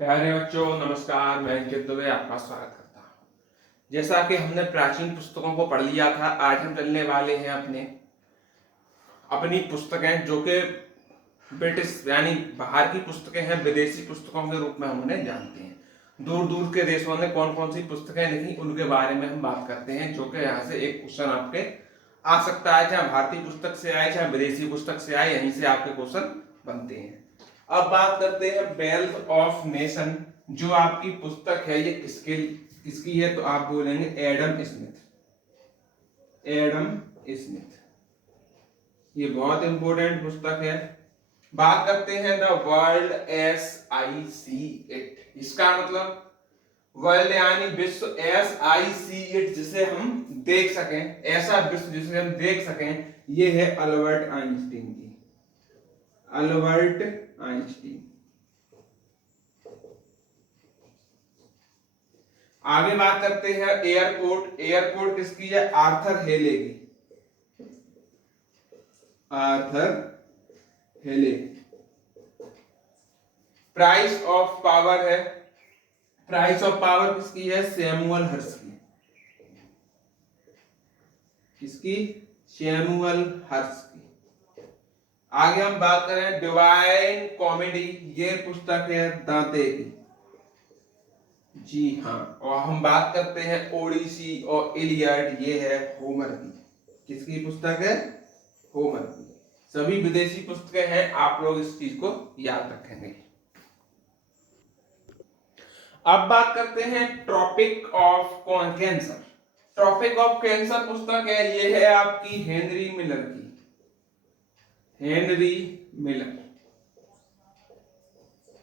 प्यारे बच्चों नमस्कार। मैं अंकित दुबे आपका स्वागत करता हूँ। जैसा कि हमने प्राचीन पुस्तकों को पढ़ लिया था, आज हम चलने वाले हैं अपनी पुस्तकें जो कि ब्रिटिश यानी बाहर की पुस्तकें हैं, विदेशी पुस्तकों के रूप में हम उन्हें जानते हैं। दूर दूर के देशों ने कौन कौन सी पुस्तकें लिखी उनके बारे में हम बात करते हैं, जो कि यहाँ से एक क्वेश्चन आपके आ सकता है, चाहे भारतीय पुस्तक से आए चाहे विदेशी पुस्तक से आए, यहीं से आपके क्वेश्चन बनते हैं। अब बात करते हैं वेल्थ ऑफ नेशन। जो आपकी पुस्तक है ये किसकी है, तो आप बोलेंगे एडम स्मिथ। एडम स्मिथ ये बहुत इंपॉर्टेंट पुस्तक है। बात करते हैं the world S I see it. इसका मतलब वर्ल्ड यानी विश्व, एस आई सी इट जिसे हम देख सकें, ऐसा विश्व जिसे हम देख सकें, ये है अल्बर्ट आइंस्टीन की। Albert Einstein. आगे बात करते हैं एयरपोर्ट। एयरपोर्ट किसकी है? आर्थर हेले की। आर्थर हेले। प्राइस ऑफ पावर है। प्राइस ऑफ पावर किसकी है? सैमुअल हर्श की। किसकी? सैमुअल हर्श की। आगे हम बात करें डिवाइन कॉमेडी। ये पुस्तक है दांते की। जी हाँ। और हम बात करते हैं ओडिसी और इलियड। ये है होमर की। किसकी पुस्तक है? होमर की। सभी विदेशी पुस्तकें हैं, आप लोग इस चीज को याद रखेंगे। अब बात करते हैं tropic of cancer. Tropic of cancer पुस्तक है, ये है आपकी हेनरी मिलर की। हेनरी मिलर।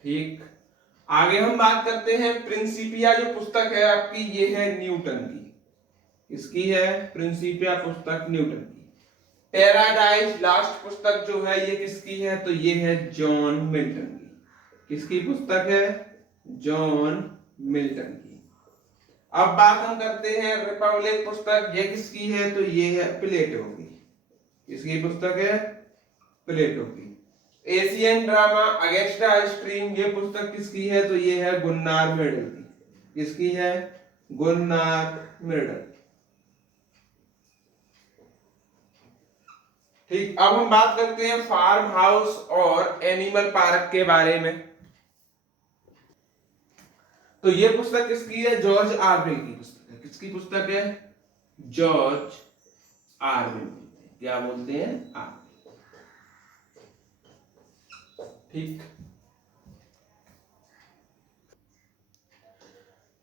ठीक। आगे हम बात करते हैं प्रिंसिपिया। जो पुस्तक है आपकी ये है न्यूटन की। इसकी है प्रिंसिपिया पुस्तक न्यूटन की। पैराडाइज लास्ट पुस्तक जो है ये किसकी है? तो ये है जॉन मिल्टन की। किसकी पुस्तक है? जॉन मिल्टन की। अब बात हम करते हैं रिपब्लिक पुस्तक। ये किसकी है? तो ये है प्लेटो की। किसकी पुस्तक है? प्लेटो की। Asian drama against stream. ये पुस्तक किसकी है? तो ये है गुन्नार मेडल की। किसकी है? Gunnar Myrdal. ठीक। अब हम बात करते हैं फार्म हाउस और एनिमल पार्क के बारे में। तो ये पुस्तक किसकी है? जॉर्ज आरवेल की पुस्तक है। किसकी पुस्तक है? जॉर्ज आरवेल। क्या बोलते हैं? आरवेल। ठीक।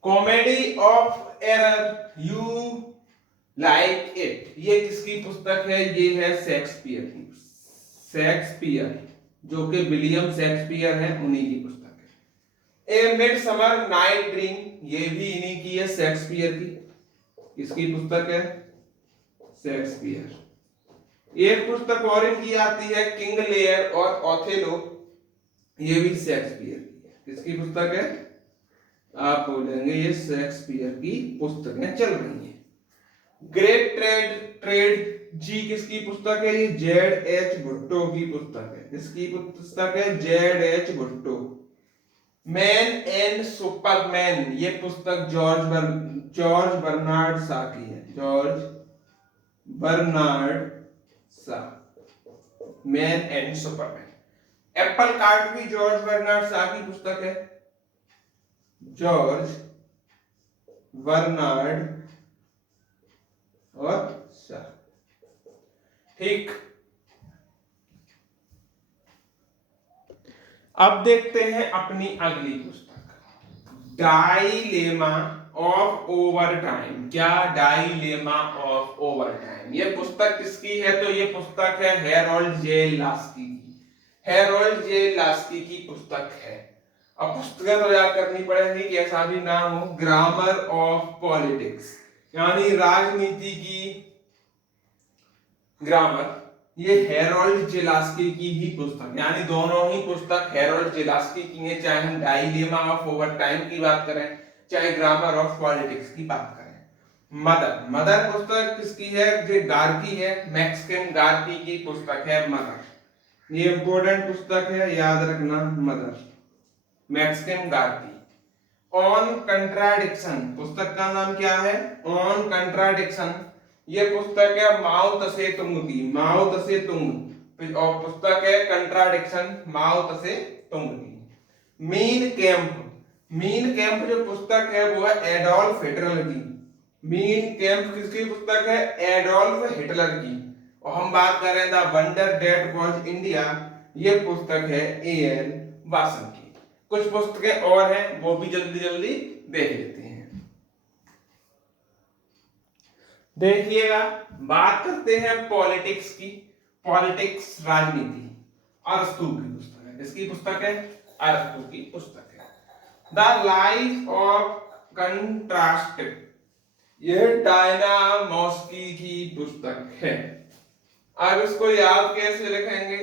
Comedy of error you like it. ये किसकी पुस्तक है? ये है शेक्सपियर की। शेक्सपियर जो कि विलियम शेक्सपियर है, उन्हीं की पुस्तक है। ए मिड समर नाइट ड्रीम। ये भी इन्हीं की है, शेक्सपियर की। किसकी पुस्तक है? शेक्सपियर। एक पुस्तक और इनकी आती है किंग लेयर और ओथेलो। ये भी शेक्सपियर की है। किसकी पुस्तक है? आप बोलेंगे ये शेक्सपियर की पुस्तकें चल रही हैं। ग्रेट ट्रेड जी किसकी पुस्तक है? ये जेड एच भुट्टो की पुस्तक है। किसकी पुस्तक है? Z H Bhutto. Man and Superman. ये पुस्तक जॉर्ज बर्नार्ड शा की है। जॉर्ज बर्नार्ड शा। Man and Superman. Apple cart भी जॉर्ज बर्नार्ड शा की पुस्तक है। जॉर्ज बर्नार्ड और शा। ठीक। अब देखते हैं अपनी अगली पुस्तक डायलेमा ऑफ ओवर टाइम। क्या? Dilemma of over time. ये पुस्तक किसकी है? तो ये पुस्तक है हेरोल्ड जे लास्की की। हेरोल्ड जे लास्की की पुस्तक है। अब पुस्तकें तो याद करनी पड़ेगी कि ऐसा भी ना हो। ग्रामर ऑफ पॉलिटिक्स यानी राजनीति की ग्रामर। ये हेरोल्ड जेलास्की की ही पुस्तक, यानी दोनों ही पुस्तक हेरोल्ड जेलास्की की हैं, चाहे हम डायलेमा ऑफ ओवर टाइम की बात करें चाहे ग्रामर ऑफ पॉलिटिक्स की बात करें। मदर पुस्तक किसकी है? जो गार्की है, मैक्सिकन गार्की की पुस्तक है मदर। ये इंपॉर्टेंट पुस्तक है, याद रखना Mother. Maxim Gorky. On contradiction पुस्तक का नाम क्या है? On contradiction. ये पुस्तक है माओ तसे तुंग की, माओ तसे तुंग, और पुस्तक है कंट्राडिक्शन, माओ तसे तुंग की। मीन कैंप, मीन कैंप जो पुस्तक है वो है एडोल्फ हिटलर की। मीन कैंप किसकी पुस्तक है? एडोल्फ हिटलर की। और हम बात कर रहे हैं the wonder that was India, ये पुस्तक है ए.एन. वासन की। कुछ पुस्तकें और हैं वो भी जल्दी जल्दी देख लेते हैं। देखिएगा, बात करते हैं पॉलिटिक्स की। पॉलिटिक्स राजनीति, अरस्तु की पुस्तक है। किसकी पुस्तक है? अरस्तु की पुस्तक है। द लाइफ ऑफ कंट्रास्ट, यह डायना मॉस्की की पुस्तक है। अब इसको याद कैसे रखेंगे?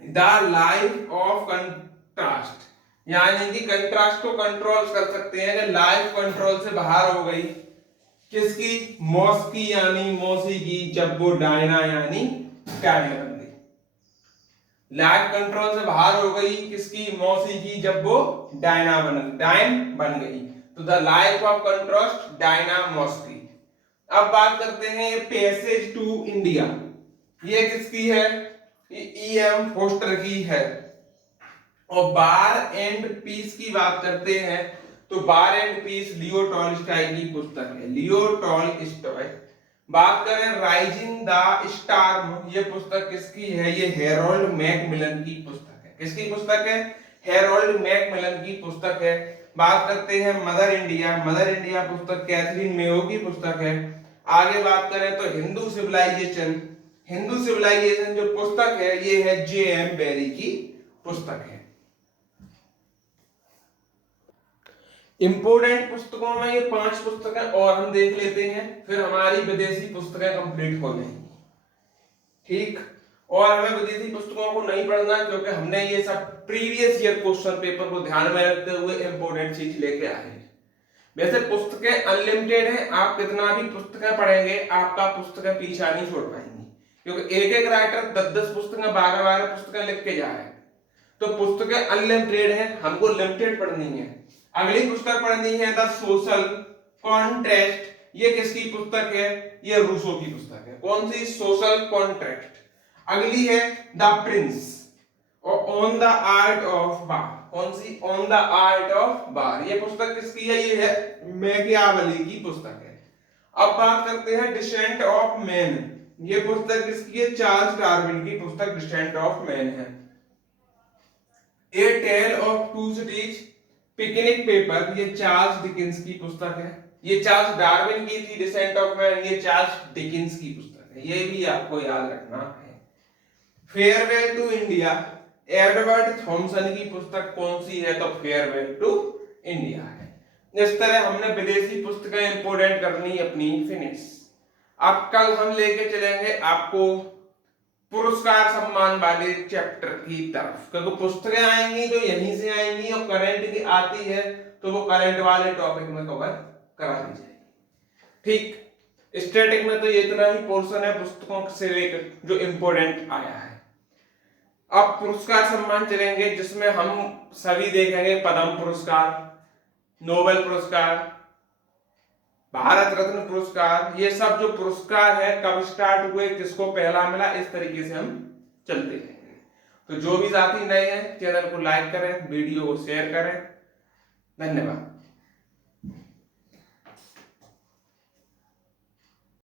द लाइफ ऑफ कंट्रास्ट, यानी कि कंट्रास्ट को कंट्रोल कर सकते हैं। अगर लाइफ कंट्रोल से बाहर हो गई, किसकी? मॉस्की यानी मौसी की, जब वो डायना यानी डायना बन गई। लाइफ कंट्रोल से बाहर हो गई किसकी? मौसी की, जब वो डायन बन गई। तो the life of contrast, Diana Mosley. अब बात करते हैं पैसेज टू इंडिया, ये किसकी है? ई.एम. फोस्टर की है। और बार एंड पीस की बात करते हैं तो बार एंड पीस लियो टॉलस्टॉय की पुस्तक है, लियो टॉलस्टॉय। बात करें राइजिंग द स्टार्म, ये पुस्तक किसकी है? ये हेरोल्ड मैकमिलन की पुस्तक है। किसकी पुस्तक है? हेरोल्ड मैकमिलन की पुस्तक है। बात करते हैं मदर इंडिया, मदर इंडिया पुस्तक कैथरीन मेयो की पुस्तक है। आगे बात करें तो हिंदू सिविलाइजेशन, हिंदू सिविलाइजेशन जो पुस्तक है ये है जे.एम. बेरी की पुस्तक है। इंपोर्टेंट पुस्तकों में ये 5 पुस्तकें और हम देख लेते हैं, फिर हमारी विदेशी पुस्तकें कंप्लीट हो जाएंगी। ठीक, और हमें विदेशी पुस्तकों को नहीं पढ़ना क्योंकि हमने ये सब प्रीवियस ईयर क्वेश्चन पेपर को ध्यान में रखते हुए इंपोर्टेंट चीज लेके आए हैं। वैसे पुस्तकें अनलिमिटेड हैं, आप कितना भी पुस्तकें पढ़ेंगे आपका पुस्तकें पीछा नहीं छोड़ पाएंगी, क्योंकि एक एक राइटर 10-10 पुस्तकें 12-12 पुस्तकें लिख के जा रहे हैं। तो पुस्तकें अनलिमिटेड हैं, हमको लिमिटेड पढ़नी है। अगली पुस्तक पढ़नी है द सोशल कॉन्ट्रैक्ट, ये किसकी पुस्तक है? ये रूसो की पुस्तक है। कौन सी? Social contract. अगली है द प्रिंस और on the art of war, कौन सी? On the art of war, ये पुस्तक किसकी है? ये है मैकियावेली की पुस्तक है। अब बात करते हैं डिसेंट ऑफ मैन, ये पुस्तक किसकी है? चार्ल्स डार्विन की पुस्तक डिसेंट ऑफ मैन है। A tale of two cities, Pickwick papers, ये चार्ल्स डिकिंस की पुस्तक है। ये चार्ल्स डार्विन की थी डिसेंट ऑफ मैन, ये चार्ल्स डिकिंस की पुस्तक है, ये भी आपको याद रखना है। Farewell to India, Edward Thompson की पुस्तक कौन सी है? तो फेयरवेल टू इंडिया है। इस तरह हमने विदेशी पुस्तकें इंपोर्टेंट करनी अपनी फिनिश। अब कल हम लेके चलेंगे आपको पुरस्कार सम्मान वाले चैप्टर की तरफ, क्योंकि पुस्तकें आएंगी तो यहीं से आएंगी और करंट की आती है तो वो करंट वाले टॉपिक में कवर करा दी जाएगी। ठीक, स्टैटिक में तो ये इतना ही पोर्शन है पुस्तकों से लेकर जो इंपोर्टेंट आया है। अब पुरस्कार सम्मान चलेंगे जिसमें हम सभी देखेंगे पद्म पुरस्कार, नोबेल पुरस्कार, भारत रत्न पुरस्कार, ये सब जो पुरस्कार है कब स्टार्ट हुए, किसको पहला मिला, इस तरीके से हम चलते हैं। तो जो भी साथी नए हैं चैनल को लाइक करें, वीडियो को शेयर करें। धन्यवाद।